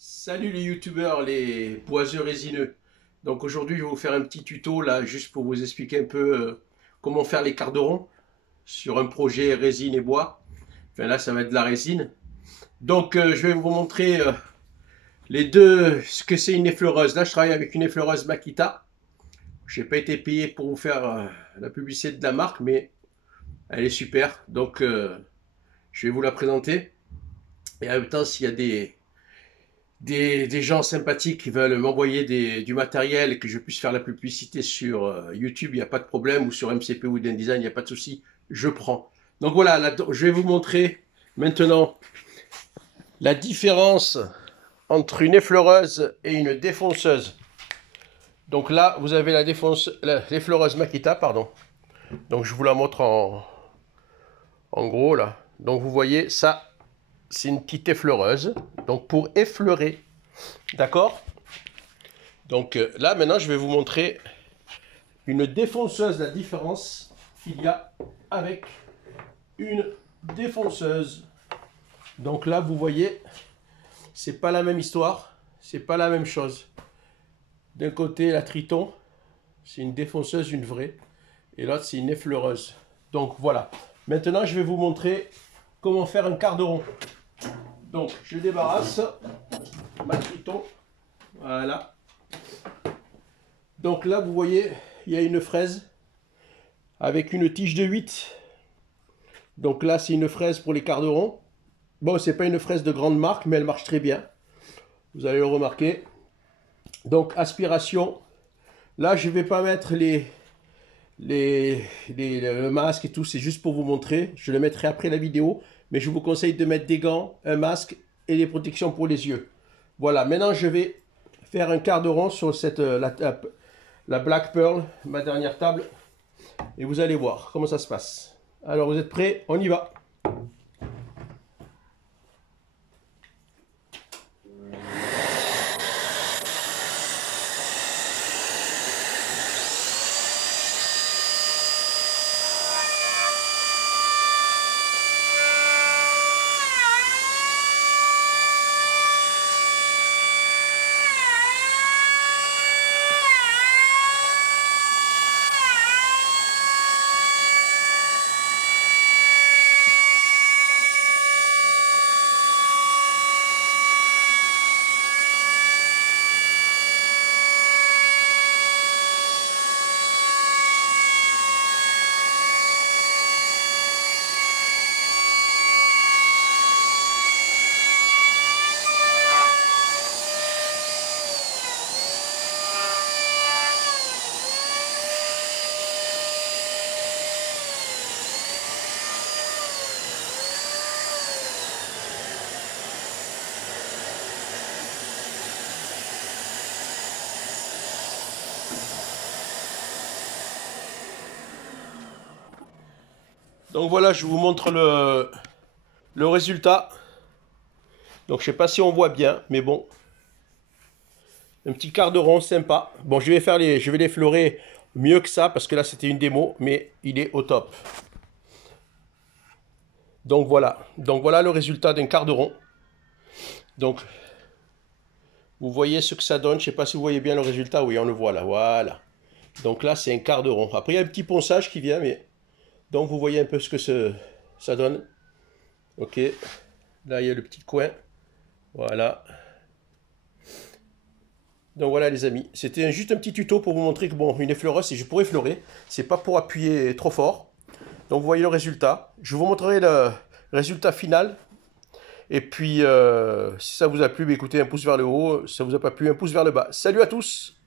Salut les youtubeurs, les boiseux résineux. Donc aujourd'hui je vais vous faire un petit tuto là juste pour vous expliquer un peu comment faire les carderons sur un projet résine et bois. Enfin là ça va être de la résine. Donc je vais vous montrer les deux, ce que c'est une effleureuse. Là je travaille avec une effleureuse Makita. Je n'ai pas été payé pour vous faire la publicité de la marque, mais elle est super. Donc je vais vous la présenter. Et en même temps s'il y a des gens sympathiques qui veulent m'envoyer du matériel et que je puisse faire la publicité sur YouTube, il n'y a pas de problème, ou sur MCP ou InDesign, il n'y a pas de souci, je prends. Donc voilà, là, je vais vous montrer maintenant la différence entre une effleureuse et une défonceuse. Donc là, vous avez l'effleureuse Makita, pardon. Donc je vous la montre en gros là. Donc vous voyez, ça, c'est une petite effleureuse. Donc pour effleurer, d'accord? Donc là, maintenant, je vais vous montrer une défonceuse, la différence qu'il y a avec une défonceuse. Donc là, vous voyez, c'est pas la même histoire, c'est pas la même chose. D'un côté, la Triton, c'est une défonceuse, une vraie, et l'autre, c'est une effleureuse. Donc voilà. Maintenant, je vais vous montrer comment faire un quart de rond. Donc, je débarrasse ma Triton. Voilà. Donc là, vous voyez, il y a une fraise avec une tige de 8. Donc là, c'est une fraise pour les quarts de rond. Bon, c'est pas une fraise de grande marque, mais elle marche très bien. Vous allez le remarquer. Donc, aspiration. Là, je ne vais pas mettre le masque et tout. C'est juste pour vous montrer. Je le mettrai après la vidéo. Mais je vous conseille de mettre des gants, un masque et des protections pour les yeux. Voilà. Maintenant, je vais faire un quart de rond sur la Black Pearl, ma dernière table. Et vous allez voir comment ça se passe. Alors, vous êtes prêts? On y va. Donc voilà, je vous montre le résultat. Donc je sais pas si on voit bien, mais bon. Un petit quart de rond sympa. Bon, je vais l'effleurer mieux que ça, parce que là c'était une démo, mais il est au top. Donc voilà le résultat d'un quart de rond. Donc, vous voyez ce que ça donne. Je sais pas si vous voyez bien le résultat. Oui, on le voit là, voilà. Donc là, c'est un quart de rond. Après, il y a un petit ponçage qui vient, mais... Donc vous voyez un peu ce que ça donne. Ok. Là, il y a le petit coin. Voilà. Donc voilà les amis, c'était juste un petit tuto pour vous montrer que bon, une effleureuse, si je pourrais effleurer, c'est pas pour appuyer trop fort. Donc vous voyez le résultat. Je vous montrerai le résultat final. Et puis si ça vous a plu, écoutez, un pouce vers le haut. Si ça vous a pas plu, un pouce vers le bas. Salut à tous!